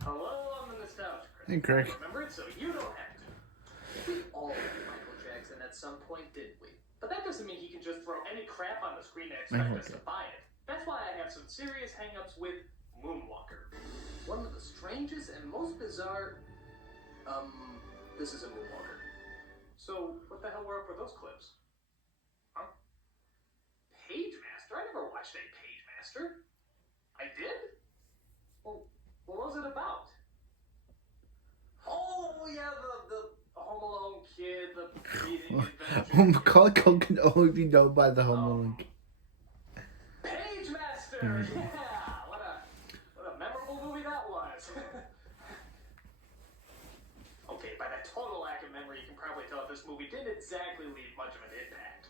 Hello, I'm the nostalgia critic. Hey, Craig. Remember it so you don't have to. We all liked Michael Jackson at some point, didn't we? But that doesn't mean he can just throw any crap on the screen and expect us to buy it. That's why I have some serious hang-ups with Moonwalker. One of the strangest and most bizarre... this is a Moonwalker. So, what the hell were up with those clips? Huh? Pagemaster? I never watched a Pagemaster. I did? Well, what was it about? Oh, yeah, the Home Alone kid, the reading adventure. Oh, Macaulay Culkin only be known by the Home Alone. Pagemaster! Yeah! What a memorable movie that was. Okay, by that total lack of memory, you can probably tell this movie didn't exactly leave much of an impact.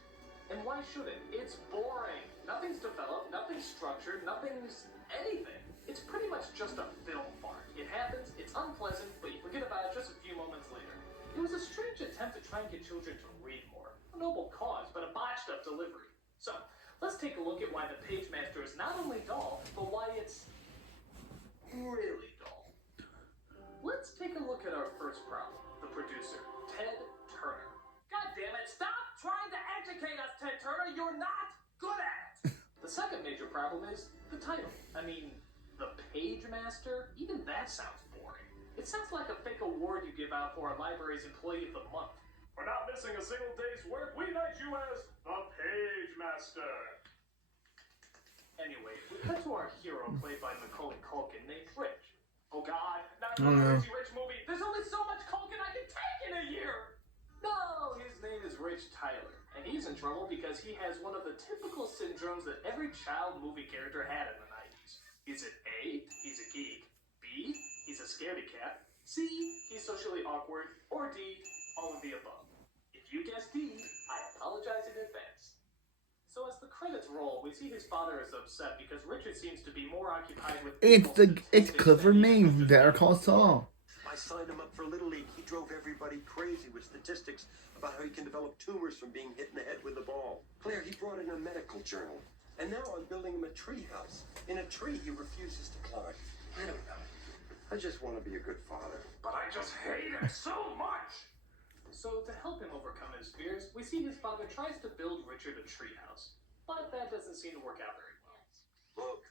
And why should it? It's boring. Nothing's developed, nothing's structured, nothing's anything. It's pretty much just a film fart. It happens, it's unpleasant, but you forget about it just a few moments later. It was a strange attempt to try and get children to read more. A noble cause, but a botched up delivery. So, let's take a look at why the Pagemaster is not only dull, but why it's really dull. Let's take a look at our first problem. The producer, Ted Turner. God damn it, stop trying to educate us, Ted Turner! You're not good at it! The second major problem is the title. I mean, the Pagemaster? Even that sounds boring. It sounds like a fake award you give out for a library's Employee of the Month. For not missing a single day's work, we knight you as the Pagemaster. Anyway, we cut to our hero played by Macaulay Culkin named Rich. Oh god, not another Richie Rich movie. There's only so much Culkin I can take in a year! No, his name is Rich Tyler, and he's in trouble because he has one of the typical syndromes that every child movie character had in the 90s. Is it A, he's a geek, B, he's a scaredy cat, C, he's socially awkward, or D, all of the above? If you guess D, I apologize in advance. So as the credits roll, we see his father is upset because Richard seems to be more occupied with... It's Clifford Maine, Better Call Saul. I signed him up for Little League. He drove everybody crazy with statistics about how you can develop tumors from being hit in the head with a ball. Claire, he brought in a medical journal. And now I'm building him a tree house. In a tree he refuses to climb. I don't know. I just want to be a good father. But I just hate him so much! So to help him overcome his fears, we see his father tries to build Richard a treehouse. But that doesn't seem to work out very well. Look,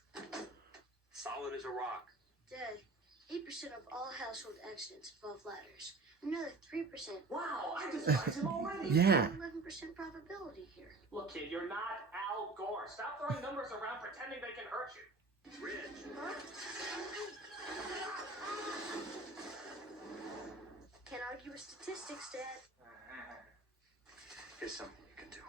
solid as a rock. Dad, 8% of all household accidents involve ladders. Another 3%. Wow, I despise him already! Yeah. 11% probability here. Look, kid, you're not Al Gore. Stop throwing numbers around pretending they can hurt you. Rich. Can't argue with statistics, Dad. Here's something you can do.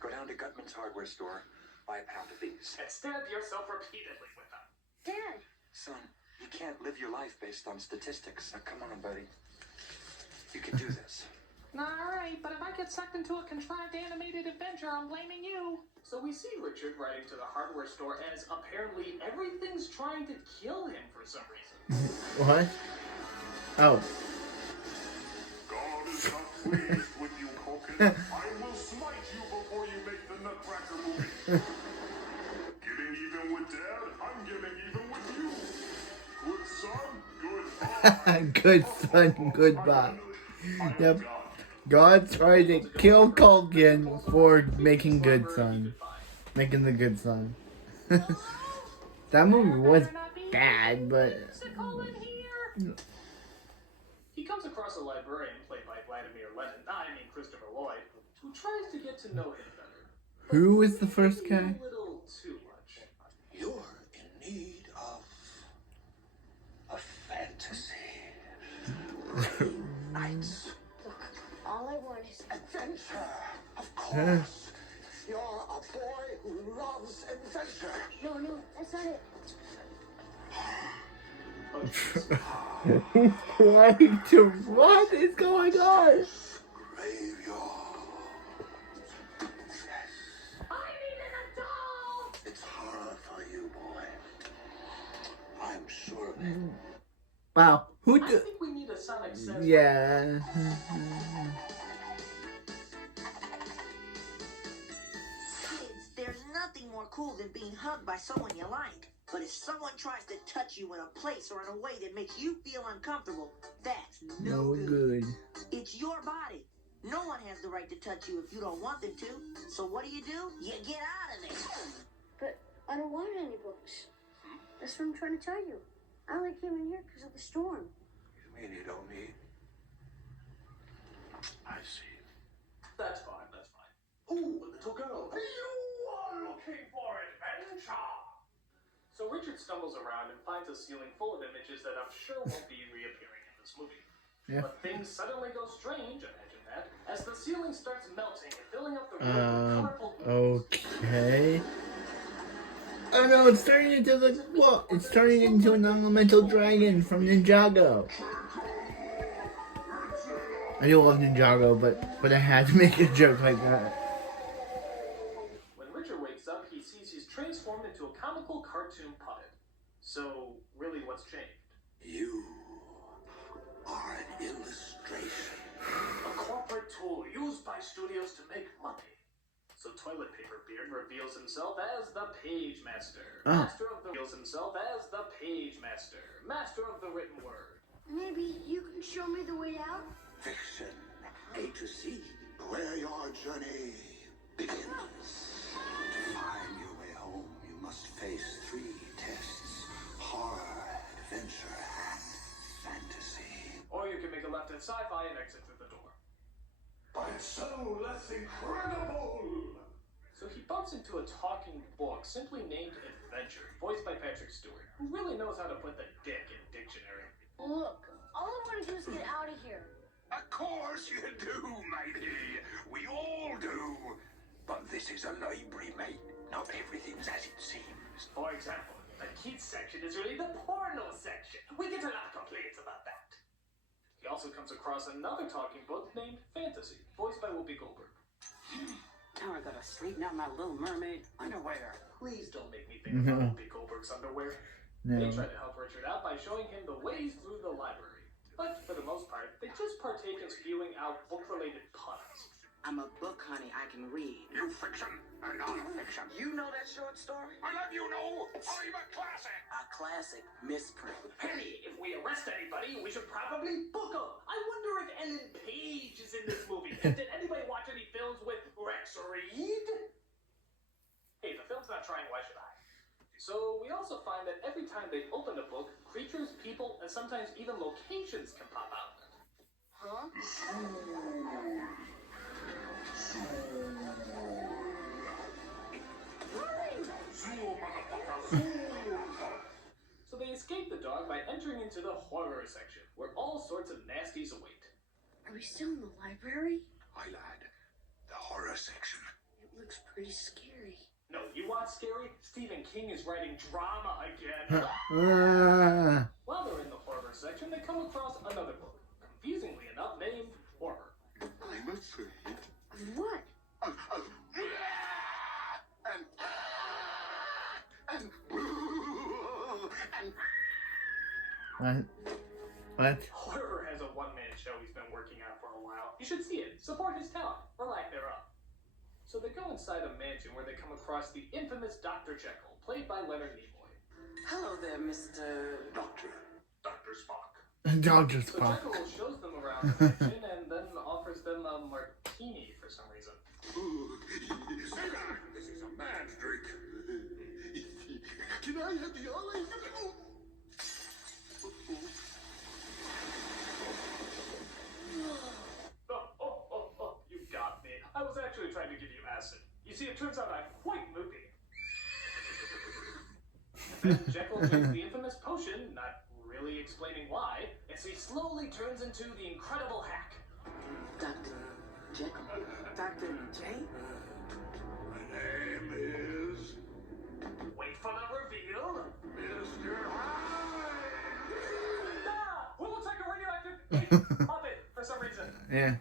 Go down to Gutman's hardware store, buy a pound of these. And stab yourself repeatedly with them. Dad! Son, you can't live your life based on statistics. Now, come on, buddy. You can do this. Alright, but if I get sucked into a contrived animated adventure, I'm blaming you. So we see Richard writing to the hardware store as apparently everything's trying to kill him for some reason. What? Oh. God is not pleased with you, Culkin. I will smite you before you make the Nutcracker movie. Getting even with Dad, I'm getting even with you. Good son, goodbye. Good son, goodbye. Yep. God tried to kill Culkin for making Good Son. Making the Good Son. That movie was bad, but... He comes across a librarian played by Vladimir Lenin, Christopher Lloyd, who tries to get to know him better. Who is the first guy? A little too much. You're in need of a fantasy. Nights. Look, all I want is Adventure, of course. You're a boy who loves adventure. No, that's not it. He's trying to... What is going on? Graveyard. I need an adult! It's horror for you, boy. I'm sure of it. Wow. Who I do... think we need a Sonic Says. Yeah. Kids, there's nothing more cool than being hugged by someone you like. But if someone tries to touch you in a place or in a way that makes you feel uncomfortable, that's no good. It's your body. No one has the right to touch you if you don't want them to. So what do? You get out of there. But I don't want any books. That's what I'm trying to tell you. I only came in here because of the storm. You mean you don't need? I see. That's fine, that's fine. Ooh, a little girl. You are looking for adventure! So Richard stumbles around and finds a ceiling full of images that I'm sure won't be reappearing in this movie. Yeah. But things suddenly go strange, imagine that, as the ceiling starts melting and filling up the room with colorful ooze. Okay. Oh no, it's turning into the what? It's turning into an elemental dragon from Ninjago. I do love Ninjago, but I had to make a joke like that. When Richard wakes up, he sees he's transformed into a comical cartoon puppet. So, really, what's changed? You are an illustration. A corporate tool used by studios to make money. So Toilet Paper Beard reveals himself as the pagemaster. Master of the pagemaster. Master of the written word. Maybe you can show me the way out? Fiction, A to Z, where your journey begins. To find your way home, you must face 3 tests: horror, adventure, and fantasy. Or you can make a left at sci-fi and exit through the door. But it's so less incredible! So he bumps into a talking book simply named Adventure, voiced by Patrick Stewart, who really knows how to put the dick in dictionary. Look, all I want to do is get out of here. Of course you do, matey. We all do. But this is a library, mate. Not everything's as it seems. For example, the kids section is really the porno section. We get a lot of complaints about that. He also comes across another talking book named Fantasy, voiced by Whoopi Goldberg. Now I gotta straighten out my Little Mermaid underwear. Please don't make me think about Whoopi Goldberg's underwear. No. They try to help Richard out by showing him the ways through the library. But for the most part, they just partake in spewing out book-related puns. I'm a book, honey. I can read. You fiction and non-fiction. You know that short story? I love you know. I'm a classic. A classic misprint. Hey, if we arrest anybody, we should probably book them. I wonder if Ellen Page is in this movie. Did anybody watch any films with Rex Reed? Hey, the film's not trying, why should I? So we also find that every time they open a book, creatures, people, and sometimes even locations can pop out. Huh? So they escape the dog by entering into the horror section, where all sorts of nasties await. Are we still in the library? Hi, lad. The horror section. It looks pretty scary. No, you want scary? Stephen King is writing drama again. While they're in the horror section, they come across another book, confusingly enough named Horror. I'm afraid. Of what? What? Horror has a one-man show he's been working on for a while. You should see it. Support his talent, or lack thereof. So they go inside a mansion where they come across the infamous Dr. Jekyll, played by Leonard Nimoy. Hello there, Mr. Dr. Spock. Dr. So Spock. Jekyll shows them around the mansion and then offers them a martini for some reason. Say that! This is a man's drink. Can I have the olive? Oh, you got me. I was actually trying to give you acid. You see, it turns out I'm quite moody. And then Jekyll drinks the infamous potion, not really explaining why, as he slowly turns into the Incredible Hack. Dr. Jekyll? Dr. J? My name is Wait for the reveal. Mr. Hyde. Ah! Who looks like a radioactive puppet for some reason? Yeah.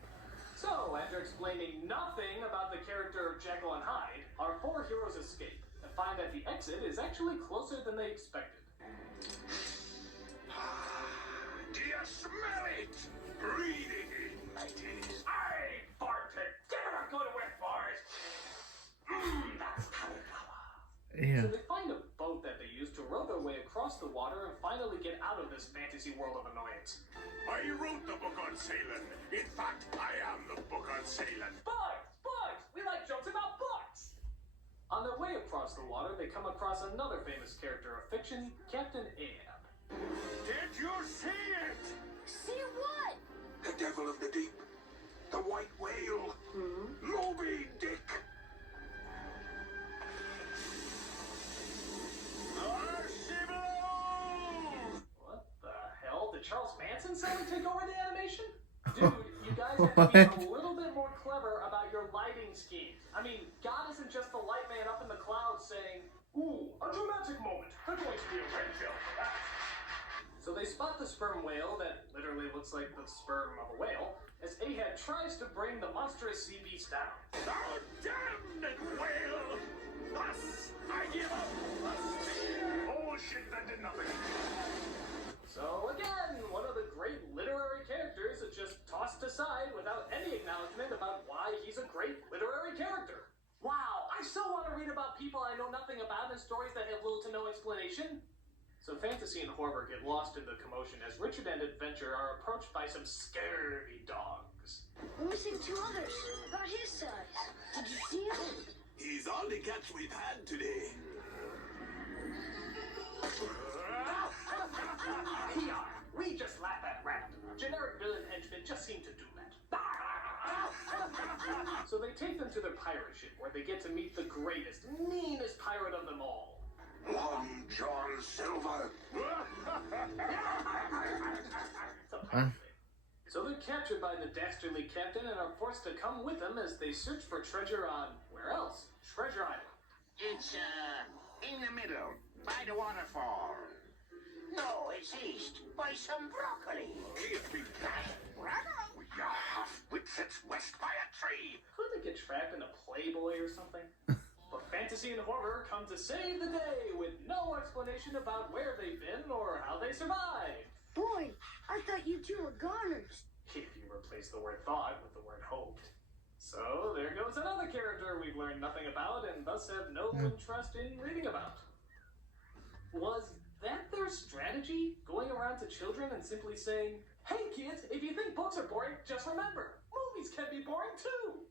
So, after explaining nothing about the character of Jekyll and Hyde, our 4 heroes escape and find that the exit is actually closer than they expected. Do you smell it? Breathing in, mateys. I farted. Never go to wet bars. That's cauliflower. Yeah. So they find a boat that they use to row cross the water and finally get out of this fantasy world of annoyance. I wrote the book on sailing. In fact, I am the book on sailing. Bugs! Bugs! We like jokes about books! On their way across the water, they come across another famous character of fiction, Captain Ahab. Did you see it? See what? The devil of the deep. The white whale. Moby Dick. What the hell? Did Charles Manson suddenly take over the animation? Dude, you guys have to be a little bit more clever about your lighting schemes. I mean, God isn't just the light man up in the clouds saying, "Ooh, a dramatic moment. There's going to be a red pill for that." So they spot the sperm whale that literally looks like the sperm of a whale as Ahab tries to bring the monstrous sea beast down. Thou damned whale! Thus, I give up the spear! Oh shit, that did nothing. So again, one of the great literary characters is just tossed aside without any acknowledgement about why he's a great literary character. Wow, I so want to read about people I know nothing about and stories that have little to no explanation. So Fantasy and Horror get lost in the commotion as Richard and Adventure are approached by some scary dogs. We're missing two others, about his size. Did you see him? He's all the catch we've had today. We just laugh at random. Generic villain henchmen just seem to do that. So they take them to their pirate ship where they get to meet the greatest, meanest pirate of them all. Long John Silver. So they're captured by the dastardly captain and are forced to come with them as they search for treasure on, where else? Treasure Island. It's, in the middle, by the waterfall. No, it's east, by some broccoli. He'd be back. With your half-wit sits west by a tree. Couldn't they get trapped in a Playboy or something? But Fantasy and Horror come to save the day with no explanation about where they've been or how they survived. Boy, I thought you two were goners. If you replace the word thought with the word hoped. So there goes another character we've learned nothing about and thus have no interest in reading about. Was that their strategy? Going around to children and simply saying, "Hey kids, if you think books are boring, just remember, movies can be boring too."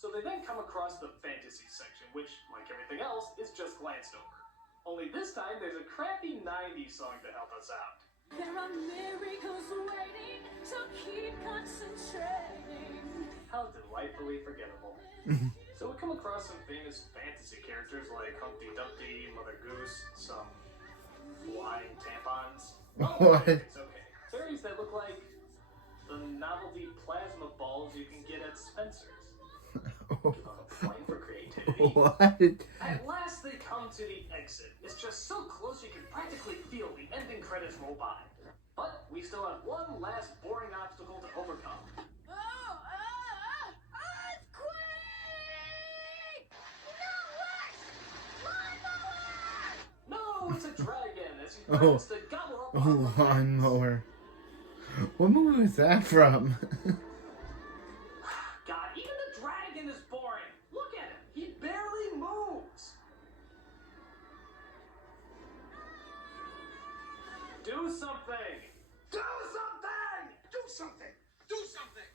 So they then come across the fantasy section, which, like everything else, is just glanced over. Only this time there's a crappy 90s song to help us out. There are miracles waiting, so keep concentrating. How delightfully forgettable. So we come across some famous fantasy characters like Humpty Dumpty, Mother Goose, some flying tampons. What? It's okay. Fairies that look like the novelty plasma balls you can get at Spencer's. Give up a point for creativity. What? At last they come to the exit. It's just so close you can practically feel the ending credits roll by. But we still have one last boring obstacle to overcome. Earthquake! No, No, it's a dragon as he Oh. threatens to gobble up all the things. Lawnmower. What movie was that from? God, even the dragon is boring. Look at him. He barely moves. Do something. Do something. Do something! Do something!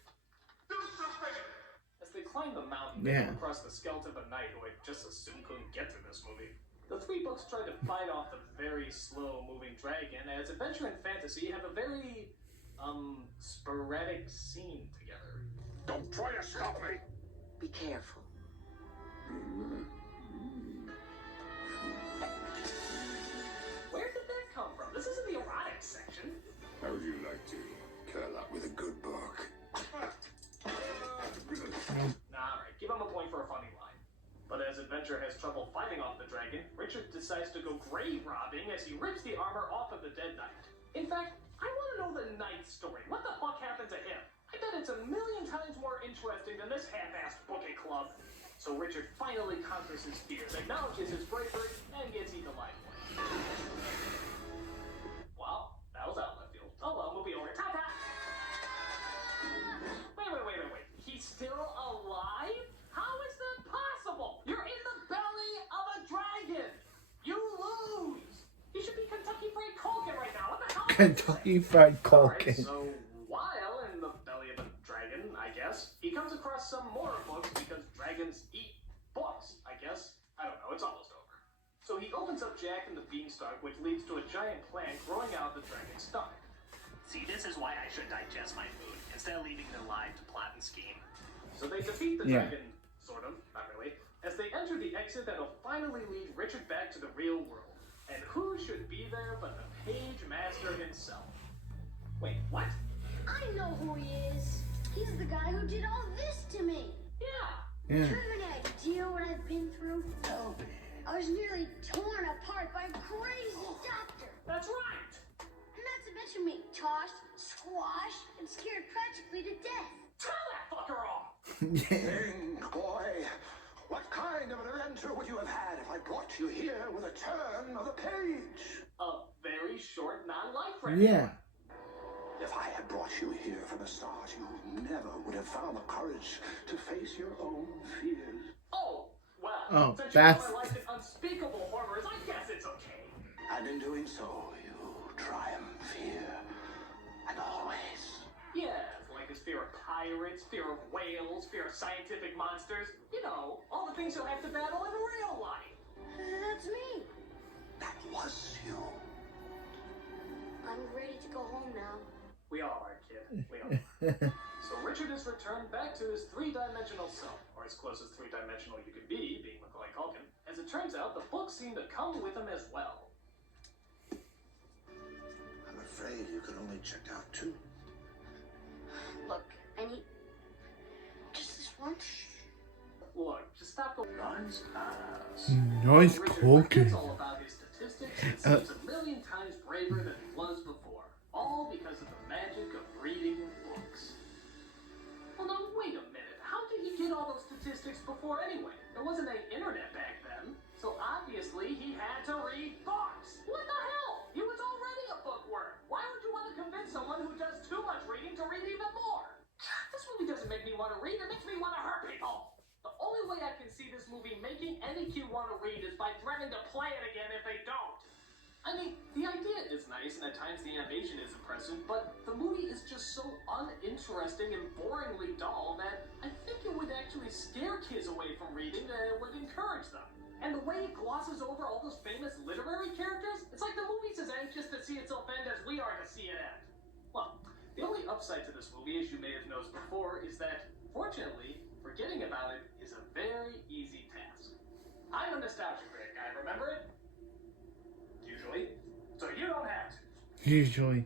Do something! As they climb the mountain, they Yeah. come across the skeleton of a knight who I just assumed couldn't get to this movie. The three books try to fight off the very slow-moving dragon, as adventure and fantasy have a very, sporadic scene together. Don't try to stop me! Be careful. Where did that come from? This isn't the erotic section. How would you like to curl up with a good book? Nah, alright, give him a point for a funny line. But as Adventure has trouble fighting off the dragon, Richard decides to go grave robbing as he rips the armor off of the dead knight. In fact, I want to know the knight's story. What the fuck happened to him? I bet it's a million times more interesting than this half-assed booking club. So Richard finally conquers his fears, acknowledges his bravery, and gets eaten alive. Wow, that was out of left field. Oh well, movie over. Ta-ta! Wait. He's still alive? How is that possible? You're in the belly of a dragon! You lose! He should be Kentucky Fried Kentucky Fried Alright, Culkin. so while in the belly of a dragon, I guess, he comes across some more books because dragons eat books, I guess. I don't know, it's almost over. So he opens up Jack and the Beanstalk, which leads to a giant plant growing out of the dragon's stomach. See, this is why I should digest my food instead of leaving it alive to plot and scheme. So they defeat the Yeah. dragon, sort of, not really, as they enter the exit that'll finally lead Richard back to the real world. And who should be there but the pagemaster himself? Wait, what? I know who he is. He's the guy who did all this to me. Yeah. Yeah. Do you have any idea what I've been through? I was nearly torn apart by a crazy doctor. That's right. Not to mention being tossed, squashed, and scared practically to death. Tell that fucker off. Think, boy. What kind of an adventure would you have had if I brought you here with a turn of the page? A very short non-life record. Yeah. If I had brought you here from the start, you never would have found the courage to face your own fears. Oh, well, Oh, since that's- you know my life in unspeakable horrors, I guess it's okay. And in doing so, you triumph here and always. Yeah, like his fear of pirates, fear of whales, fear of scientific monsters. You know, all the things you'll have to battle in real life. That's me. That was you. I'm ready to go home now. We all are, kid. We all are. So Richard is returned back to his three-dimensional self, or as close as three-dimensional you can be, being Macaulay Culkin. As it turns out, the books seem to come with him as well. I'm afraid you can only check out two. Look, I need just this once. Look, just stop the lines. Nice Richard Culkin. forgets all about his statistics and seems a million times braver than he was before. All because of the magic of reading books. Well, now, wait a minute. How did he get all those statistics before anyway? There wasn't any internet back then. So obviously he had to read books. What the hell? He was already a bookworm. Why would you want to convince someone who does too much reading to read even more? This movie doesn't make me want to read. It makes me want to hurt people. The only way I can see this movie making any kid want to read is by threatening to play it again if they don't. I mean, the idea is nice and at times the animation is impressive, but the movie is just so uninteresting and boringly dull that I think it would actually scare kids away from reading and would encourage them. And the way it glosses over all those famous literary characters, it's like the movie's as anxious to see itself end as we are to see it end. Well, the only upside to this movie, as you may have noticed before, is that, fortunately, forgetting about it is a very easy task. I'm a nostalgia critic, guy, remember it? Usually. So you don't have to. Usually.